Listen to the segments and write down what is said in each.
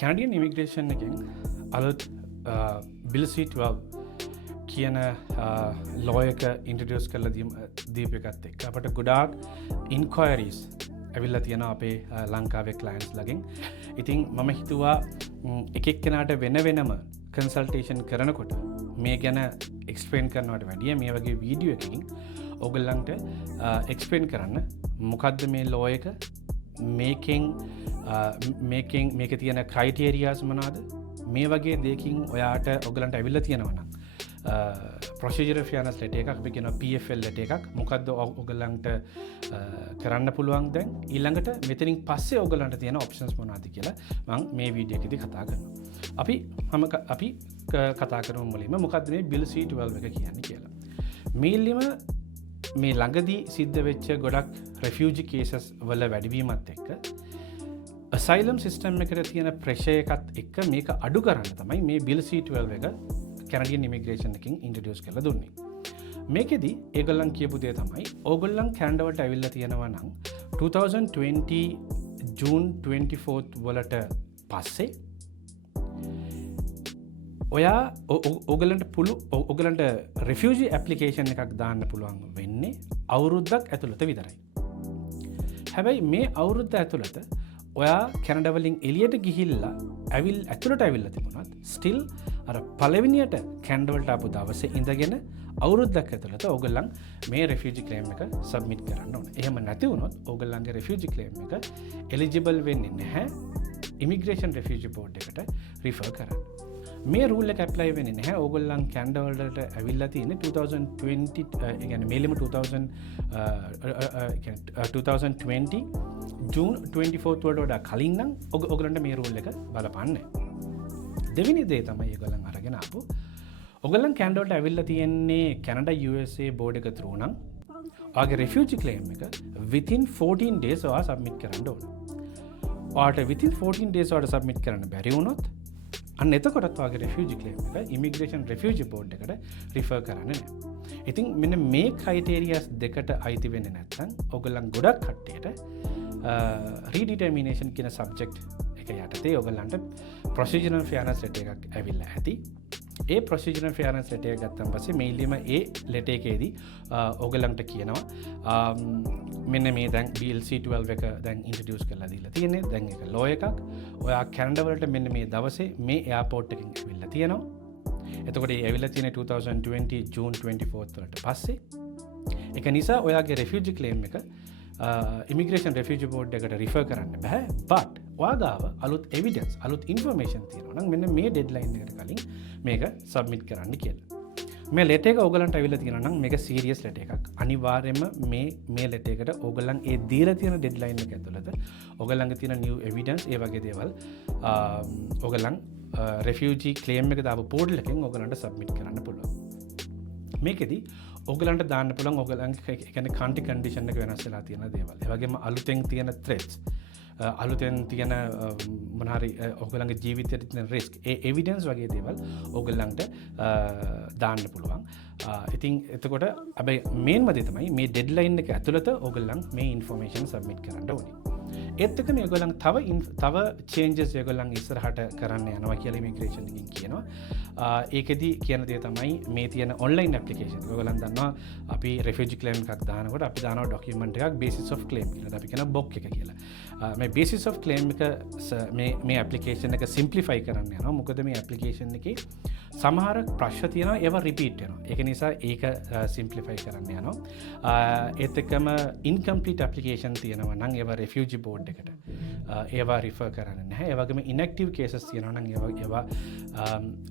Canadian immigration එකෙන් අලුත් bill C12 කියන ලෝයක ඉන්ට්‍රඩියුස් කරලා දීප එකත් එක්ක අපට ගොඩාක් ඉන්ක්වයරිස් ඇවිල්ලා තියෙන අපේ ලංකාවේ ක්ලයන්ට්ස් ලගෙන්. ඉතින් මම හිතුවා එකෙක් කෙනාට වෙන වෙනම කන්සල්ටේෂන් කරනකොට මේ ගැන එක්ස්ප්ලේන් කරනවට වැඩිය මේ වගේ වීඩියෝ එකකින් ඔයගොල්ලන්ට එක්ස්ප්ලේන් කරන්න මොකද්ද මේ ලෝ එක, මේකෙන් මේක තියෙන ක්‍රයිටේරියාස් මොනවාද, මේ වගේ දෙයකින් ඔයාට ඔයගලන්ට ඇවිල්ලා තියෙනවා නම් ප්‍රොසීජර් ෆියනස් ලෙටර් එකක් අපි කියනවා PFL ලෙටර් එකක් මොකද්ද ඔයගලන්ට කරන්න පුළුවන් දැන් ඊළඟට මෙතනින් පස්සේ ඔයගලන්ට තියෙන ඔප්ෂන්ස් මොනවාද කියලා මම මේ වීඩියෝ එකේදී කතා කරනවා. අපි කතා කරමු මුලින්ම මොකද්ද මේ බිල් C12 එක කියන්නේ කියලා. මේ ළඟදී සිද්ධ වෙච්ච ගොඩක් රෙෆියුජි කේසස් වල වැඩිවීමත් එක්ක asylum system එකට තියෙන ප්‍රෙෂර් එකත් එක්ක මේක අඩු කරන්න තමයි මේ බිල් C12 එක කැනඩියන් ඉමිග්‍රේෂන් එකකින් ඉන්ට්‍රොඩියුස් කරලා දුන්නේ. මේකෙදි ඒගොල්ලන් කියපු දේ තමයි ඕගොල්ලන් කැනඩාවට ඇවිල්ලා තියෙනවා නම් 2020 ජූන් 24th වලට පස්සේ ඔයා ඔයගලන්ට රිෆියුජි ඇප්ලිකේෂන් එකක් දාන්න පුළුවන් වෙන්නේ අවුරුද්දක් ඇතුළත විතරයි. හැබැයි මේ අවුරුද්ද ඇතුළත ඔයා කැනඩා වලින් එළියට ගිහිල්ලා ඇතුළට ඇවිල්ලා තිබුණත් ස්ටිල් අර පළවෙනියට කැනඩා වලට ආපු දවසේ ඉඳගෙන අවුරුද්දක් ඇතුළත ඕගොල්ලන් මේ රිෆියුජි ක්ලේම් එක සබ්මිට් කරන්න ඕනේ. එහෙම නැති වුණොත් ඕගොල්ලන්ගේ රිෆියුජි ක්ලේම් එක එලිජිබල් වෙන්නේ නැහැ ඉමිග්‍රේෂන් රිෆියුජි බෝඩ් එකට රිෆර් කරන්න. මේ රූල් එක ඇප්ලයි වෙන්නේ නැහැ ඕගොල්ලන් කැනඩා වලට ඇවිල්ලා තියෙන්නේ 2020 කියන්නේ මේලෙම 2020 ජූන් 24th වලට වඩා කලින් නම් ඔයගොල්ලන්ට මේ රූල් එක බලපන්නේ. දෙවෙනි දේ තමයි ඒගොල්ලන් අරගෙන ආපු ඔයගොල්ලන් කැනඩා වලට ඇවිල්ලා තියෙන්නේ කැනඩා USA බෝඩ් එක through නම් ඔයාගේ රිෆියුජි ක්ලේම් එක within 14 days ඔයා සබ්මිට් කරන්න ඕන. ඔයාට within 14 days ඔයාට සබ්මිට් කරන්න බැරි වුණොත් අන්න එතකොටත් වගේ රිෆියුජි ක්ලේම් එක ඉමිග්‍රේෂන් රිෆියුජි බෝඩ් එකට රිෆර් කරන්නේ නැහැ. ඉතින් මෙන්න මේ ක්‍රයිටේරියාස් දෙකට අයිති වෙන්නේ නැත්නම් ඔයගොල්ලන් ගොඩක් කට්ටියට රීඩිටර්මිනේෂන් කියන සබ්ජෙක්ට් එක යටතේ ඔයගොල්ලන්ට ප්‍රොසීජරල් ෆෙයර්නස් ලෙටර් එකක් ඇවිල්ලා ඇති. ඒ ප්‍රොසීජරල් ෆෙයර්නස් ලෙටර් එක ගත්තන් පස්සේ මේල්ලිම ඒ ලෙටර් එකේදී ඔයගොල්ලන්ට කියනවා මෙන්න මේ දැන් BLC12 එක දැන් ඉන්ට්‍රොඩියුස් කරලා දීලා තියෙන්නේ. දැන් ඒක ලෝ එකක්. ඔයා කැනඩා වලට මෙන්න මේ දවසේ මේ එයාපෝට් එකකින් ඇවිල්ලා තියෙනවා. එතකොට ඒ ඇවිල්ලා තියෙන්නේ 2020 ජූන් 24th වලට පස්සේ. ඒක නිසා ඔයාගේ රිෆියුජි ක්ලේම් එක ඉමිග්‍රේෂන් රිෆියුජි බෝඩ් එකට රිෆර් කරන්න බෑ. බට් ඔයාගාව අලුත් එවිඩන්ස් අලුත් ඉන්ෆර්මේෂන් තියෙනවා නම් මෙන්න මේ ඩෙඩ්ලයින් එකට කලින් මේක සබ්මිට් කරන්න කියලා. මේ ලෙටර් එක ඕගලන්ට ඇවිල්ලා තියෙනවා නම් මේක සීරියස් ලෙටර් එකක්. අනිවාර්යයෙන්ම මේ ලෙටර් එකට ඕගලන් ඒ දීලා තියෙන ඩෙඩ්ලයින් එක ඇතුළත ඕගලන්ගේ තියෙන නිව් එවිඩන්ස් ඒ වගේ දේවල් ඕගලන් රිෆියුජි ක්ලේම් එක දාපු පෝර්ටල් එකෙන් ඕගලන්ට සබ්මිට් කරන්න පුළුවන්. මේකෙදි ඕගලන්ට දාන්න පුළුවන් ඕගලන්ගේ කියන්නේ කන්ටි කන්ඩිෂන් එක වෙනස් වෙලා තියෙන දේවල්. ඒ වගේම අලුතෙන් තියෙන ත්‍රෙට්ස් අලුතෙන් තියෙන මොනහරි ඔයගොල්ලන්ගේ ජීවිතයට තියෙන රිස්ක් ඒ එවිඩන්ස් වගේ දේවල් ඔයගොල්ලන්ට දාන්න පුළුවන්. ඉතින් එතකොට හැබැයි මේන්ම දේ තමයි මේ ඩෙඩ්ලයින් එක ඇතුළත ඔයගොල්ලන් මේ ඉන්ෆර්මේෂන් සබ්මිට් කරන්න ඕනේ. ඒත් එක්ක මේ ඔයගොල්ලන් තව චේන්ජස් ඔයගොල්ලන් ඉස්සරහට කරන්න යනවා කියලා ඉමිග්‍රේෂන් එකකින් කියනවා. ඒකෙදි කියන දේ තමයි මේ තියෙන ඔන්ලයින් ඇප්ලිකේෂන්. ඔයගොල්ලන් දන්නවා අපි රිෆියුජි ක්ලේම් එකක් දානකොට අපි දානවා ඩොකියුමන්ට් එකක් බේසිස් ඔෆ් ක්ලේම් කියලා. අපි කියන BOC එක කියලා. මේ බේසිස් ඔෆ් ක්ලේම් එක මේ ඇප්ලිකේෂන් එක සිම්ප්ලිෆයි කරන්න යනවා. මොකද මේ ඇප්ලිකේෂන් එකේ සමහර ප්‍රශ්න තියෙනවා ඒවා රිපීට් වෙනවා. ඒක නිසා ඒක සිම්ප්ලිෆයි කරන්න යනවා. ඒත් එක්කම ඉන්කම්ප්ලීට් ඇප්ලිකේෂන් තියෙනවා නම් ඒවා රිෆියුජි බෝඩ් එකට ඒවා රිෆර් කරන්නේ නැහැ. ඒ වගේම ඉන්ඇක්ටිව් කේසස් තියෙනවා නම් ඒවා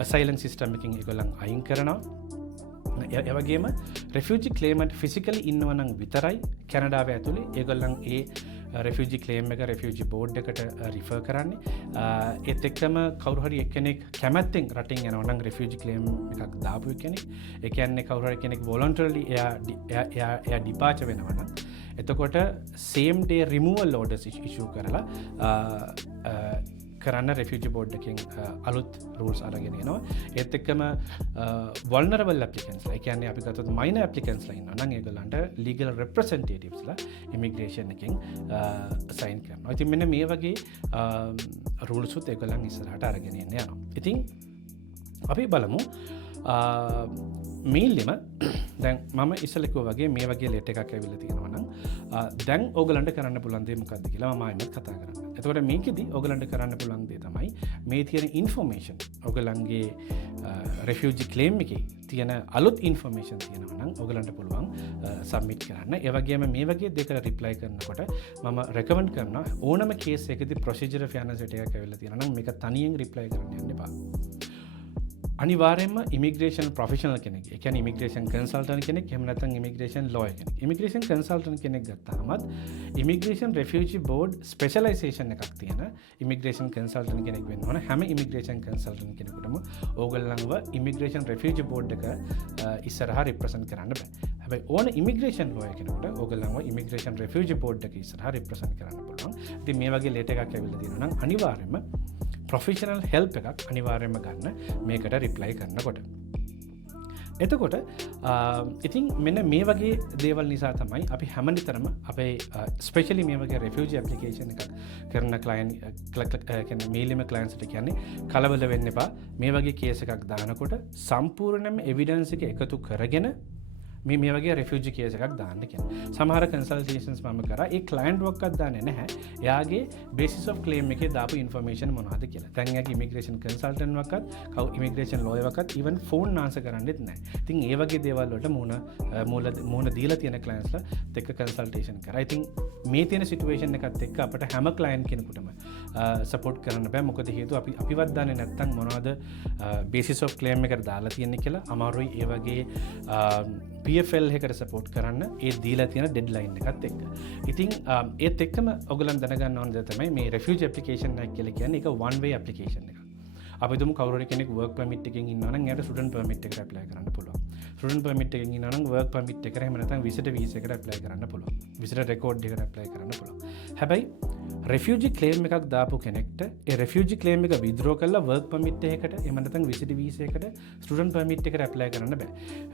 asylum system එකකින් ඒගොල්ලන් අයින් කරනවා. ඒ වගේම රිෆියුජි ක්ලේමන්ට් ෆිසිකලි ඉන්නවා නම් විතරයි කැනඩාවේ ඇතුලේ ඒගොල්ලන් ඒ රිෆියුජි ක්ලේම් එක රිෆියුජි බෝඩ් එකට රිෆර් කරන්නේ. ඒත් එක්කම කවුරු හරි එක්කෙනෙක් කැමැත්තෙන් රටින් යනවා නම් රිෆියුජි ක්ලේම් එකක් දාපු කෙනෙක් ඒ කියන්නේ කවුරු හරි කෙනෙක් වොලන්ටරිලි එයා ඩිපාචර් වෙනවා නම් එතකොට same day removal orders issue කරලා කරන්න රෙෆියුජි බෝඩ් එකෙන් අලුත් රූල්ස් අරගෙන එනවා. ඒත් එක්කම වල්නරබල් ඇප්ලිකන්ස්ලා, ඒ කියන්නේ අපි ගත්තොත් මයිනර් ඇප්ලිකන්ස්ලා ඉන්නවා නම් ඒගොල්ලන්ට ලීගල් රෙප්‍රසෙන්ටේටිව්ස්ලා ඉමිග්‍රේෂන් එකෙන් සයින් කරනවා. ඉතින් මෙන්න මේ වගේ රූල්ස් උත් ඒගොල්ලන් ඉස්සරහට අරගෙන යනවා. ඉතින් අපි බලමු මේල්ලිම දැන් මම ඉස්සලකෝ වගේ මේ වගේ ලෙටර් එකක් ඇවිල්ලා තියෙනවා නම් දැන් ඕගලන්ට කරන්න පුළුවන් දේ මොකක්ද කියලා මම ආයෙත් කතා කරන්න. එතකොට මේකෙදි ඕගලන්ට කරන්න පුළුවන් දේ තමයි මේ තියෙන ඉන්ෆෝමේෂන් ඕගලන්ගේ රෙෆියුජි ක්ලේම් එකේ තියෙන අලුත් ඉන්ෆෝමේෂන් තියෙනවා නම් ඕගලන්ට පුළුවන් සබ්මිට් කරන්න. ඒ වගේම මේ වගේ දෙකට රිප්ලයි කරනකොට මම රෙකමන්ඩ් කරනවා ඕනම කේස් එකකදී ප්‍රොසීජර් ෆෙයර්නස් එකක් ඇවිල්ලා තියෙනවා නම් මේක තනියෙන් රිප්ලයි කරන්න යන්න එපා. අනිවාර්යයෙන්ම ඉමිග්‍රේෂන් ප්‍රොෆෙෂනල් කෙනෙක්, ඒ කියන්නේ ඉමිග්‍රේෂන් කන්සල්ටන්ට් කෙනෙක්, එහෙම නැත්නම් ඉමිග්‍රේෂන් ලෝයර් කෙනෙක්. ඉමිග්‍රේෂන් කන්සල්ටන්ට් කෙනෙක් ගත්තාමත් ඉමිග්‍රේෂන් රෙෆියුජි බෝඩ් ස්පෙෂලයිසේෂන් එකක් තියෙන ඉමිග්‍රේෂන් කන්සල්ටන්ට් කෙනෙක් වෙන්න ඕන. හැම ඉමිග්‍රේෂන් කන්සල්ටන්ට් කෙනෙකුටම ඕගොල්ලන්ව ඉමිග්‍රේෂන් රෙෆියුජි බෝඩ් එක ඉස්සරහා රිප්‍රසන්ට් කරන්න බෑ. හැබැයි ඕන ඉමිග්‍රේෂන් ලෝයර් කෙනෙකුට ඕගොල්ලන්ව ඉමිග්‍රේෂන් රෙෆියුජි බෝඩ් එක ඉස්සරහා රිප්‍රසන්ට් කරන්න පුළුවන්. ඉතින් මේ වගේ ලෙටර් එකක් ඇවිල්ලා තියෙනවා නම් අනිවාර්යයෙන්ම ප්‍රොෆෙෂනල් හෙල්ප් එකක් අනිවාර්යයෙන්ම ගන්න මේකට රිප්ලයි කරනකොට. එතකොට ඉතින් මෙන්න මේ වගේ දේවල් නිසා තමයි අපි හැමනිතරම අපේ ස්පෙෂලි මේ වගේ රෙෆියුජි ඇප්ලිකේෂන් එකක් කරන ක්ලයන්ට් මේලිම ක්ලයන්ට්ස්ට කියන්නේ කලබල වෙන්න එපා. මේ වගේ කේස් එකක් දානකොට සම්පූර්ණයෙන්ම එවිඩන්ස් එක එකතු කරගෙන මේ වගේ රෙෆියුජි කේස් එකක් දාන්න කියන්නේ. සමහර කන්සල්ටේෂන්ස් මම කරා ඒ ක්ලයන්ට් වක්වත් දාන්නේ නැහැ. එයාගේ බේසිස් ඔෆ් ක්ලේම් එකේ දාපු ඉන්ෆර්මේෂන් මොනවද කියලා. දැන් එයාගේ ඉමිග්‍රේෂන් කන්සල්ටන්ට් වක්වත් ඉමිග්‍රේෂන් ලෝයර් වක්වත් ඉවන් ෆෝන් ආන්සර් කරන්නෙත් නැහැ. ඉතින් ඒ වගේ දේවල් වලට මූණ දීලා තියෙන ක්ලයන්ට්ස්ලා එක්ක කන්සල්ටේෂන් කරා. ඉතින් මේ තියෙන සිටුේෂන් එකත් එක්ක අපිට හැම ක්ලයන්ට් කෙනෙකුටම සපෝට් කරන්න බෑ. මොකද හේතුව අපිවත් දන්නේ නැත්නම් මොනවද බේසිස් ඔෆ් ක්ලේම් එකට දාලා තියෙන්නේ කියලා. අමාරුයි ඒ වගේ PFL එකට සපෝට් කරන්න ඒ දීලා තියෙන ඩෙඩ්ලයින් එකත් එක්ක. ඉතින් ඒත් එක්කම ඔයගොල්ලන් දැනගන්න ඕන දේ තමයි මේ රෙෆියුජි ඇප්ලිකේෂන් එක කියලා කියන්නේ ඒක one way ඇප්ලිකේෂන් එකක්. අපි දුමු කවුරු කෙනෙක් වර්ක් පර්මිට් එකකින් ඉන්නවා නම් එයාට ස්ටුඩන්ට් පර්මිට් එකට ඇප්ලයි කරන්න පුළුවන්. ස්ටුඩන්ට් පර්මිට් එකකින් ඉන්නවා නම් වර්ක් පර්මිට් එකට එහෙම නැත්නම් විසිටර් වීසා එකට ඇප්ලයි කරන්න පුළුවන්. විසිටර් රෙකෝඩ් එකට ඇප්ලයි කරන්න පුළුවන්. හැබැයි රෙෆියුජි ක්ලේම් එකක් දාපු කෙනෙක්ට ඒ රෙෆියුජි ක්ලේම් එක විත්ඩ්‍රෝ කරලා වර්ක් පර්මිට් එකකට එහෙම නැත්නම් විසිටර් වීසා එකට ස්ටුඩන්ට් පර්මිට් එකට ඇප්ලයි කරන්න බෑ.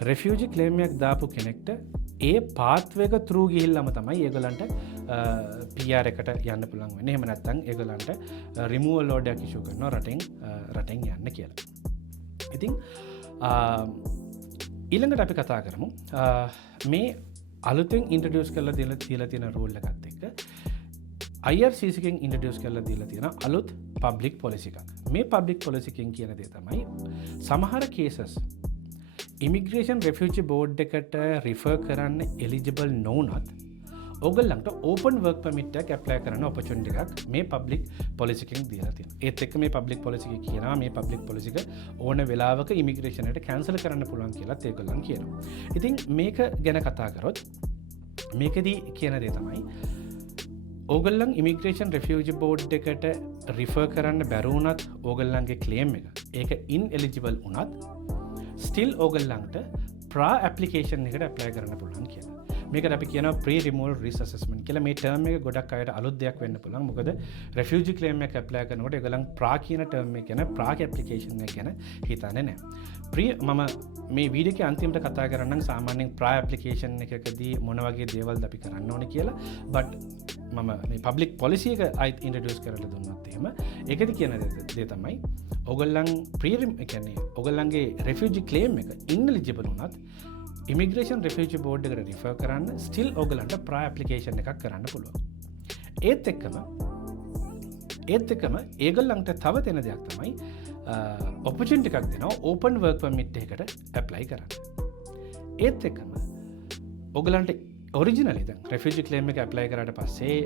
රෙෆියුජි ක්ලේම් එකක් දාපු කෙනෙක්ට ඒ පාත්වේ එක through ගිහිල්ලාම තමයි ඒගොල්ලන්ට PR එකට යන්න පුළුවන් වෙන්නේ. එහෙම නැත්නම් ඒගොල්ලන්ට රිමූවල් ඕඩර් එකක් ඉෂුව කරනවා රටෙන් යන්න කියලා. ඉතින් ඊළඟට අපි කතා කරමු මේ අලුතෙන් ඉන්ට්‍රොඩියුස් කරලා දීලා තියෙන රූල් එකත් එක්ක IRCC එකෙන් ඉන්ට්‍රොඩියුස් කරලා දීලා තියෙන අලුත් පබ්ලික් පොලිසි එකක්. මේ පබ්ලික් පොලිසි එකෙන් කියන දේ තමයි සමහර කේසස් ඉමිග්‍රේෂන් රෙෆියුජි බෝඩ් එකට රිෆර් කරන්න එලිජිබල් නොවුනත් ඕගොල්ලන්ට ඕපන් වර්ක් පර්මිට් එකක් ඇප්ලයි කරන්න ඔපචුනිටි එකක් මේ පබ්ලික් පොලිසි එකෙන් දීලා තියෙනවා. ඒත් එක්ක මේ පබ්ලික් පොලිසි එක කියනවා මේ පබ්ලික් පොලිසි එක ඕන වෙලාවක ඉමිග්‍රේෂන් එකට කැන්සල් කරන්න පුළුවන් කියලාත් ඒගොල්ලන් කියනවා. ඉතින් මේක ගැන කතා කරොත් මේකෙදී කියන දේ තමයි ඕගොල්ලන් ඉමිග්‍රේෂන් රෙෆියුජි බෝඩ් එකට රිෆර් කරන්න බැරුණත් ඕගොල්ලන්ගේ ක්ලේම් එක ඒක ඉන්එලිජිබල් වුණත් ස්ටිල් ඕගොල්ලන්ට ප්‍රා ඇප්ලිකේෂන් එකට ඇප්ලයි කරන්න පුළුවන් කියලා. මේකට අපි කියනවා ප්‍රී රිමූවල් රිස්ක් ඇසස්මන්ට් කියලා. මේ ටර්ම් එක ගොඩක් අයට අලුත් දෙයක් වෙන්න පුළුවන්. මොකද රෙෆියුජි ක්ලේම් එකක් ඇප්ලයි කරනකොට ඒගොල්ලන් ප්‍රා කියන ටර්ම් එක ගැන ප්‍රා ඇප්ලිකේෂන් එක ගැන හිතන්නේ නැහැ. මම මේ වීඩියෝ එකේ අන්තිමට කතා කරන්නම් සාමාන්‍යයෙන් ප්‍රා ඇප්ලිකේෂන් එකකදී මොන වගේ දේවල්ද අපි කරන්න ඕනේ කියලා. බට් මම මේ පබ්ලික් පොලිසි එක අයිත් ඉන්ට්‍රොඩියුස් කරලා දුන්නත් එහෙම ඒකෙදි කියන දේ තමයි ඕගොල්ලන් කියන්නේ ඕගොල්ලන්ගේ රෙෆියුජි ක්ලේම් එක ඉන්එලිජිබල් වුණත් ඉමිග්‍රේෂන් රෙෆියුජි බෝඩ් එකට රිෆර් කරන්න ස්ටිල් ඕගොල්ලන්ට ප්‍රා ඇප්ලිකේෂන් එකක් කරන්න පුළුවන්. ඒත් එක්කම ඒගොල්ලන්ට තව දෙන දෙයක් තමයි ඔපචුනිටි එකක් දෙනවා ඕපන් වර්ක් පර්මිට් එකකට ඇප්ලයි කරන්න. ඒත් එක්කම ඕගොල්ලන්ට ඔරිජිනලි දැන් රෙෆියුජි ක්ලේම් එක ඇප්ලයි කරාට පස්සේ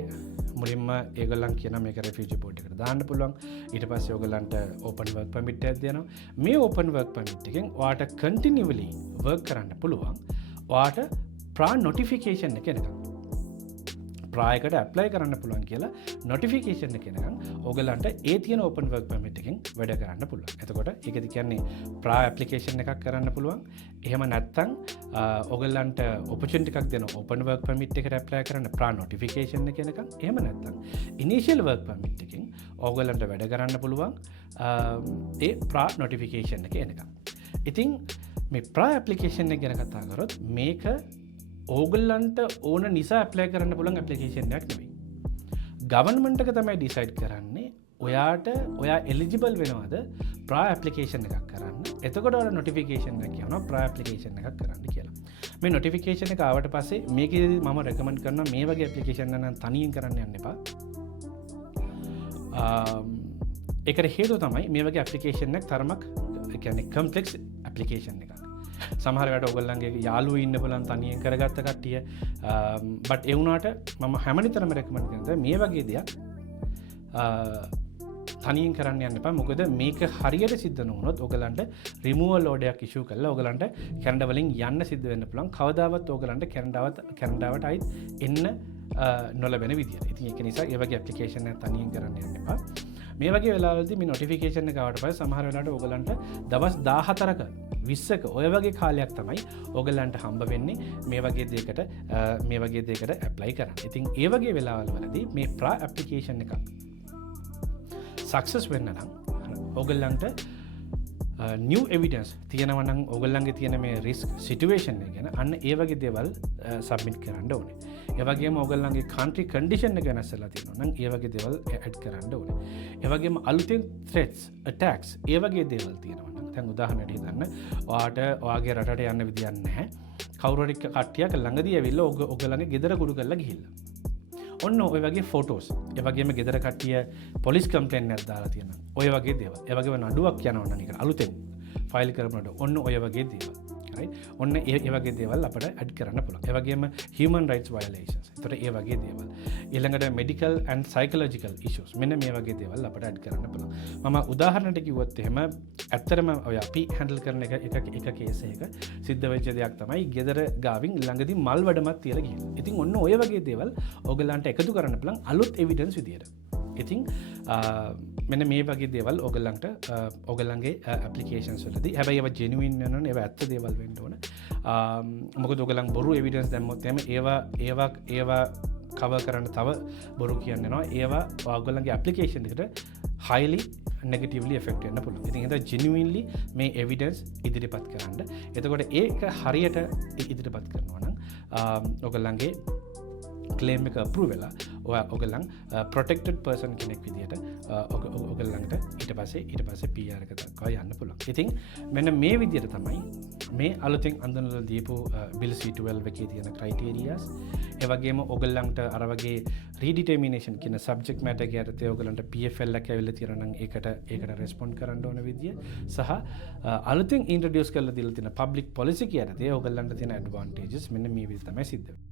මුලින්ම ඒගොල්ලන් කියන මේක රෙෆියුජි බෝඩ් එකට දාන්න පුළුවන්. ඊට පස්සේ ඕගොල්ලන්ට ඕපන් වර්ක් පර්මිට් එකක් දෙනවා. මේ ඕපන් වර්ක් පර්මිට් එකෙන් ඔයාට කන්ටිනියුවලි වර්ක් කරන්න පුළුවන්. ඔයාට ප්‍රා නොටිෆිකේෂන් එක එනකම්. ප්‍රායකට ඇප්ලයි කරන්න පුළුවන් කියලා නොටිෆිකේෂන් එක එනකම් ඔයගලන්ට ඒ තියෙන ඕපන් වර්ක් පර්මිට් එකෙන් වැඩ කරන්න පුළුවන්. එතකොට ඒකද කියන්නේ ප්‍රා ඇප්ලිකේෂන් එකක් කරන්න පුළුවන්. එහෙම නැත්නම් ඔයගලන්ට ඔපචුනිටි එකක් දෙන ඕපන් වර්ක් පර්මිට් එකට ඇප්ලයි කරන්න ප්‍රා නොටිෆිකේෂන් එක එනකම්. එහෙම නැත්නම් ඉනිෂියල් වර්ක් පර්මිට් එකෙන් ඔයගලන්ට වැඩ කරන්න පුළුවන් ඒ ප්‍රා නොටිෆිකේෂන් එක එනකම්. ඉතින් මේ ප්‍රා ඇප්ලිකේෂන් එක ගැන කතා කරොත් මේක ඕගල්ලන්ට ඕන නිසා ඇප්ලයි කරන්න පුළන් ඇපලිකේෂන් එකක් නෙවෙයි. ගවර්න්මන්ට් එක තමයි ඩිසයිඩ් කරන්නේ ඔයාට ඔයා එලිජිබල් වෙනවද ප්‍රා ඇප්ලිකේෂන් එකක් කරන්න. එතකොට ඔයාලා නොටිෆිකේෂන් එකක් කියනවා ප්‍රා ඇප්ලිකේෂන් එකක් කරන්න කියලා. මේ නොටිෆිකේෂන් එක ආවට පස්සේ මේකේදී මම රෙකමන්ඩ් කරනවා මේ වගේ ඇප්ලිකේෂන් එක නම් තනියෙන් කරන්න යන්න එපා. ඒකට හේතුව තමයි මේ වගේ ඇප්ලිකේෂන් එකක් තරමක් කියන්නේ කම්ප්ලෙක්ස් ඇප්ලිකේෂන් එකක්. සමහරට ඔගල්ලන්ගේ යාලු ඉන්න බලන් තනියෙන් කරගත්ත කට්ටිය බට් එවුනාට මම හැමනිතරම රෙකමන්ඩ් කරනවා මේ වගේ දෙයක් තනියෙන් කරන්න යන්න එපා. මොකද මේක හරියට සිද්ධ නොවුනොත් ඔයගලන්ට රිමූවල් ඕඩරයක් ඉෂුව කරලා ඔයගලන්ට කැනඩා වලින් යන්න සිද්ධ වෙන්න පුළුවන්. කවදාවත් ඔයගලන්ට කැනඩාවට ආයිත් එන්න නොලැබෙන විදියට. ඉතින් ඒක නිසා ඒ වගේ ඇප්ලිකේෂන් එක තනියෙන් කරන්න යන්න එපා. මේ වගේ වෙලාවලදී මේ නොටිෆිකේෂන් එක ආවට පස්සේ සමහර වෙලාවට ඔයගලන්ට දවස් 14ක 20ක ඔය වගේ කාලයක් තමයි ඔයගලන්ට හම්බ වෙන්නේ මේ වගේ දෙයකට ඇප්ලයි කරන්න. ඉතින් ඒ වගේ වෙලාවල් වලදී මේ ප්‍රා ඇප්ලිකේෂන් එකක් සක්සස් වෙන්න නම් ඔයගලන්ට නිව් එවිඩන්ස් තියෙනවා නම් ඔයගලන්ගේ තියෙන මේ රිස්ක් සිටුේෂන් එක ගැන අන්න ඒ වගේ දේවල් සබ්මිට් කරන්න ඕනේ. ඒ වගේම ඔයගලන්ගේ කන්ට්‍රි කන්ඩිෂන් එක වෙනස්ලා තියෙනවා නම් ඒ වගේ දේවල් ඇඩ් කරන්න ඕනේ. ඒ වගේම අලුතෙන් ත්‍රෙට්ස් අටැක්ස් ඒ වගේ දේවල් තියෙනවා නම් දැන් උදාහරණයක් හිතන්න ඔයාට ඔයාගේ රටට යන්න විදියක් නැහැ. කවුරු හරි කට්ටියක් ළඟදී ඇවිල්ලා ඔයගලන්ගේ ගෙදර කුඩු කරලා ගිහිල්ලා. ඔන්න ඔය වගේ ෆොටෝස් ඒ වගේම ගෙදර කට්ටිය පොලිස් කම්ප්ලේන්ට් එකක් දාලා තියෙනවා. ඔය වගේ දේවල්. ඒ වගේම නඩුවක් යනවා නම් ඒක අලුතෙන් ෆයිල් කරනකොට ඔන්න ඔය වගේ දේවල්. right ඔන්න ඒ වගේ දේවල් අපිට ඇඩ් කරන්න පුළුවන්. ඒ වගේම human rights violations. ඒතර ඒ වගේ දේවල්. ඊළඟට medical and psychological issues. මෙන්න මේ වගේ දේවල් අපිට ඇඩ් කරන්න පුළුවන්. මම උදාහරණයක් කිව්වොත් එහෙම ඇත්තටම ඔය අපි හැන්ඩල් කරන එක කේස් එක සිද්ධ වෙච්ච දෙයක් තමයි ගෙදර ගාවින් ළඟදී මල් වැඩමක් තියලා ගිහින්. ඉතින් ඔන්න ඔය වගේ දේවල් ඔයගලන්ට එකතු කරන්න පුළුවන් අලුත් එවිඩන්ස් විදියට. ඉතින් මෙන්න මේ වගේ දේවල් ඔයගලන්ට ඔයගලන්ගේ ඇප්ලිකේෂන්ස් වලදී හැබැයි ඒවා ජෙනුයින් වෙනවනේ ඒවා ඇත්ත දේවල් වෙන්න ඕන. මොකද ඔයගලන් බොරු එවිඩන්ස් දැම්මොත් එහෙම ඒවා කවර් කරන්න තව බොරු කියන්නවා. ඒවා ඔයගලන්ගේ ඇප්ලිකේෂන් එකට highly negatively affect වෙන්න පුළුවන්. ඉතින් ඒක genuinely මේ evidence ඉදිරිපත් කරන්න. එතකොට ඒක හරියට ඉදිරිපත් කරනවා නම් ඔයගලන්ගේ claim එක approve වෙලා ඔයගලන් protected person කෙනෙක් විදියට ඔයගලන්ට ඊට පස්සේ PR එක දක්වා යන්න පුළුවන්. ඉතින් මෙන්න මේ විදියට තමයි මේ අලුතෙන් අඳුනලා දීපු bill C12 එකේ තියෙන criterias ඒ වගේම ඔයගලන්ට අර වගේ redetermination කියන subject matter එක යටතේ ඔයගලන්ට PFL එක ඇවිල්ලා තියෙනවා නම් ඒකට respond කරන්න ඕන විදිය සහ අලුතෙන් introduce කරලා දීලා තියෙන public policy එක යටතේ ඔයගලන්ට තියෙන advantages මෙන්න මේ විදිහට තමයි සිද්ධ වෙන්නේ.